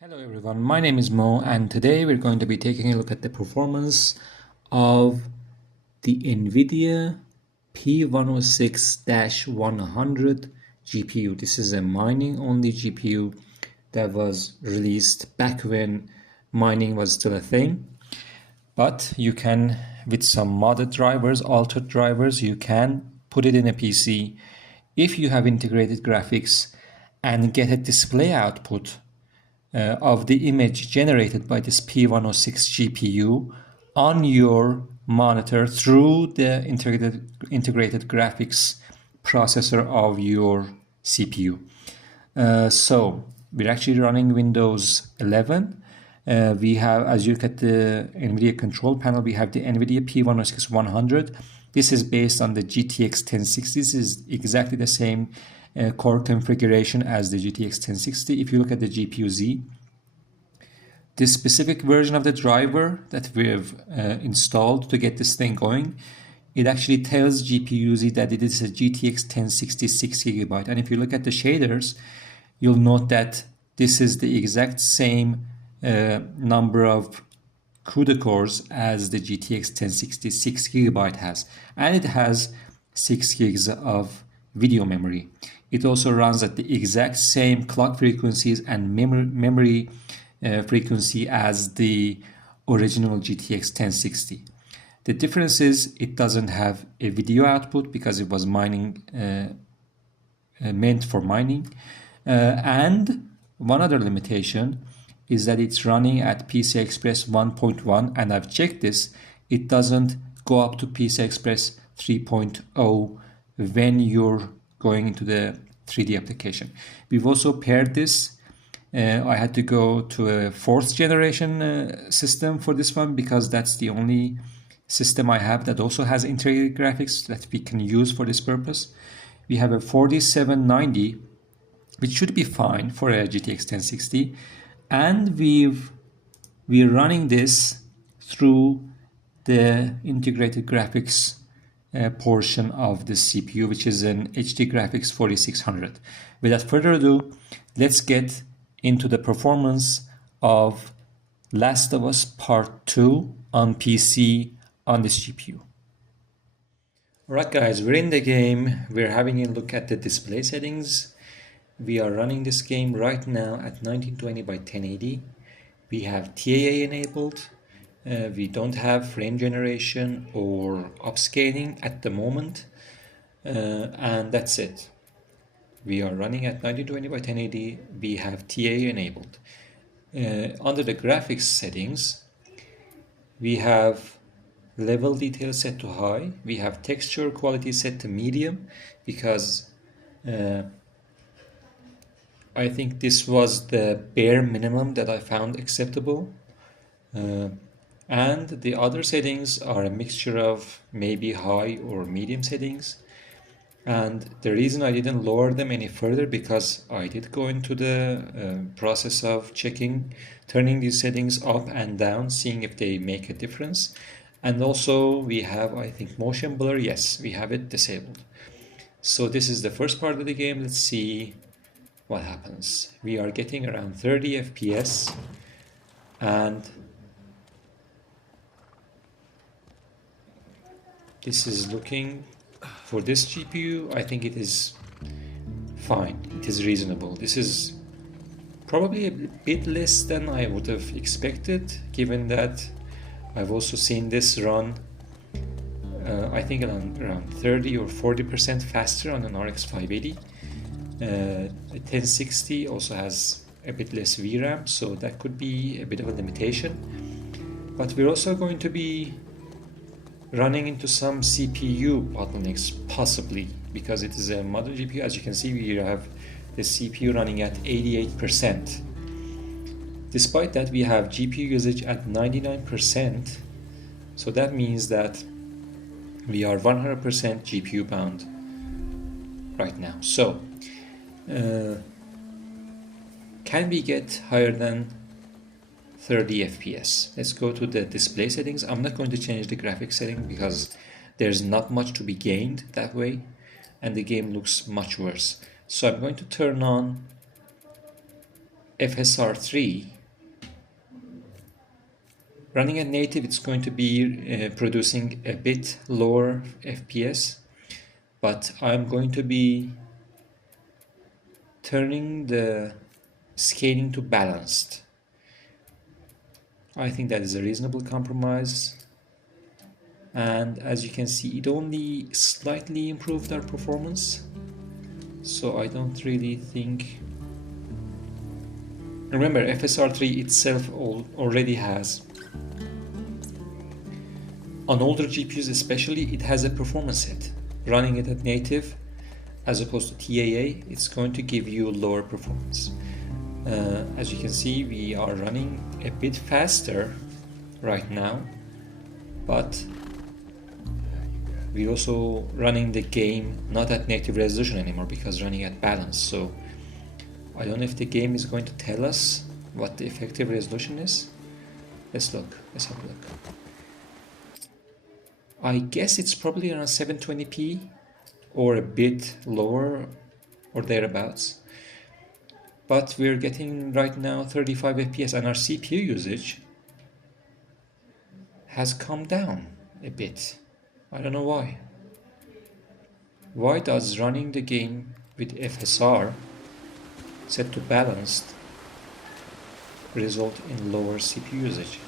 Hello everyone, my name is Mo and today we're going to be taking a look at the performance of the NVIDIA P106-100 GPU. This is a mining only GPU that was released back when mining was still a thing. But you can, with some modded drivers, altered drivers, you can put it in a PC if you have integrated graphics and get a display output of the image generated by this P106 GPU on your monitor through the integrated graphics processor of your CPU. So we're actually running Windows 11. We have, as you look at the NVIDIA control panel, we have the NVIDIA P106-100. This is based on the GTX 1060. This is exactly the same core configuration as the GTX 1060. If you look at the GPU-Z, this specific version of the driver that we've installed to get this thing going, it actually tells GPU-Z that it is a GTX 1060 6GB. And if you look at the shaders, you'll note that this is the exact same number of CUDA cores as the GTX 1060 6GB has. And it has 6 gigs of video memory. It also runs at the exact same clock frequencies and memory frequency as the original GTX 1060. The difference is it doesn't have a video output because it was meant for mining. And one other limitation is that it's running at PCI Express 1.1, and I've checked this, it doesn't go up to PCI Express 3.0 when you're going into the 3D application. We've also paired this. I had to go to a 4th generation system for this one because that's the only system I have that also has integrated graphics that we can use for this purpose. We have a 4790, which should be fine for a GTX 1060, and we're running this through the integrated graphics portion of the CPU, which is an HD Graphics 4600. Without further ado, let's get into the performance of Last of Us Part 2 on PC on this GPU. Alright guys, we're in the game. We're having a look at the display settings. We are running this game right now at 1920 by 1080. We have TAA enabled. We don't have frame generation or upscaling at the moment, and that's it. We are running at 1920 by 1080. We have TAA enabled. Under the graphics settings, we have level detail set to high. We have texture quality set to medium because I think this was the bare minimum that I found acceptable. And the other settings are a mixture of maybe high or medium settings. And the reason I didn't lower them any further because I did go into the process of turning these settings up and down, seeing if they make a difference. And also we have, I think, motion blur. Yes, we have it disabled. So this is the first part of the game. Let's see what happens. We are getting around 30 FPS, and this is looking, for this GPU, I think it is fine. It is reasonable. This is probably a bit less than I would have expected, given that I've also seen this run, I think around 30 or 40% faster on an RX 580. 1060 also has a bit less VRAM, so that could be a bit of a limitation. But we're also going to be running into some CPU bottlenecks, possibly, because it is a modern GPU. As you can see, we have the CPU running at 88%. Despite that, we have GPU usage at 99%, so that means that we are 100% GPU bound right now. So can we get higher than 30 FPS? Let's go to the display settings. I'm not going to change the graphics setting because there's not much to be gained that way, and the game looks much worse. So I'm going to turn on FSR3, running at native, it's going to be producing a bit lower FPS, but I'm going to be turning the scaling to balanced. I think that is a reasonable compromise. And as you can see, it only slightly improved our performance. So I don't really think... Remember, FSR3 itself already has, on older GPUs especially, it has a performance hit. Running it at native as opposed to TAA, it's going to give you lower performance. As you can see, we are running a bit faster right now, but we're also running the game not at native resolution anymore because running at balance. So I don't know if the game is going to tell us what the effective resolution is. Let's look. Let's have a look. I guess it's probably around 720p or a bit lower or thereabouts. But we're getting right now 35 FPS, and our CPU usage has come down a bit. I don't know why. Why does running the game with FSR set to balanced result in lower CPU usage?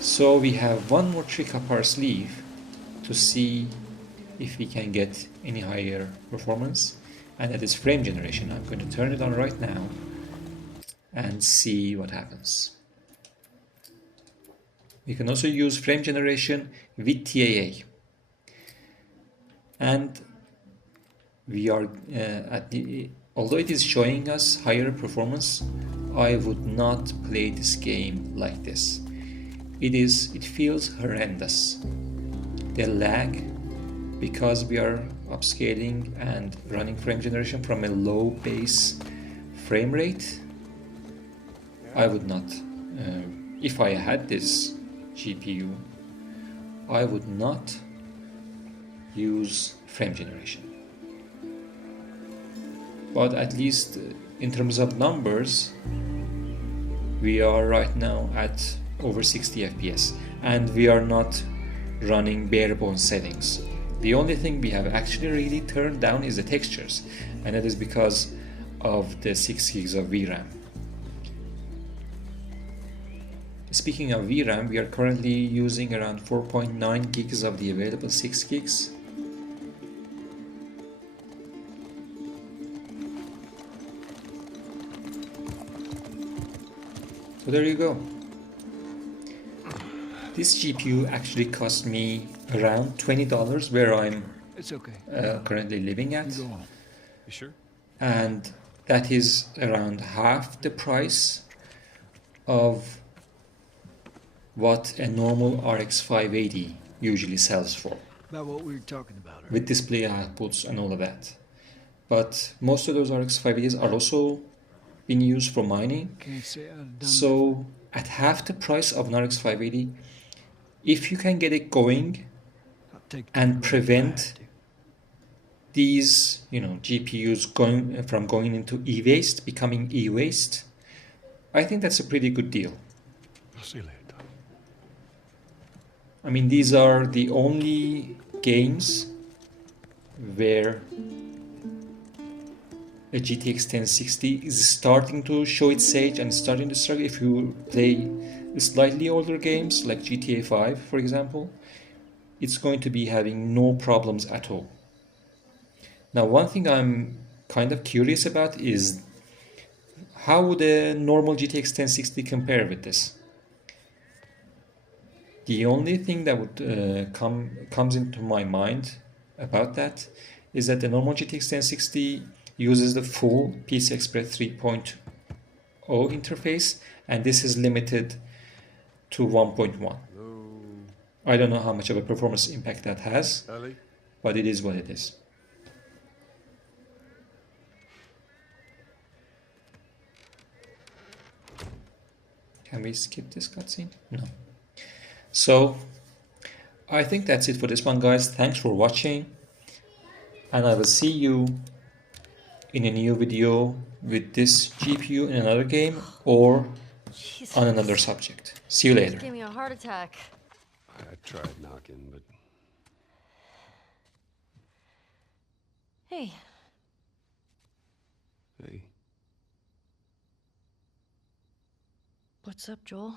So we have one more trick up our sleeve to see if we can get any higher performance, and that is frame generation. I'm going to turn it on right now and see what happens. We can also use frame generation with TAA, and we are although it is showing us higher performance, I would not play this game like this. It feels horrendous. The lag, because we are upscaling and running frame generation from a low base frame rate, I would not, if I had this GPU, I would not use frame generation. But at least in terms of numbers, we are right now at over 60 FPS, and we are not running bare bones settings. The only thing we have actually really turned down is the textures, and that is because of the 6 gigs of VRAM. Speaking of VRAM, we are currently using around 4.9 gigs of the available 6 gigs. So there you go. This GPU actually cost me around $20 where I'm currently living at. You sure? And that is around half the price of what a normal RX 580 usually sells for. About what we were talking about. Right? With display outputs and all of that. But most of those RX 580s are also being used for mining. Can't say I've done So at half the price of an RX 580, if you can get it going and prevent these, GPUs going into e-waste, becoming e-waste, I think that's a pretty good deal. I'll see you later. I mean, these are the only games where a GTX 1060 is starting to show its age and starting to struggle. If you play slightly older games like GTA 5, for example, it's going to be having no problems at all. Now, one thing I'm kind of curious about is how would a normal GTX 1060 compare with this? The only thing that would comes into my mind about that is that the normal GTX 1060 uses the full PCI Express 3.0 interface, and this is limited to 1.1. I don't know how much of a performance impact that has, but it is what it is. Can we skip this cutscene? No. So I think that's it for this one, guys. Thanks for watching, and I will see you in a new video with this GPU in another game or Jesus. on another subject. See you later. Gave me a heart attack. I tried knocking, but Hey, hey, what's up, Joel?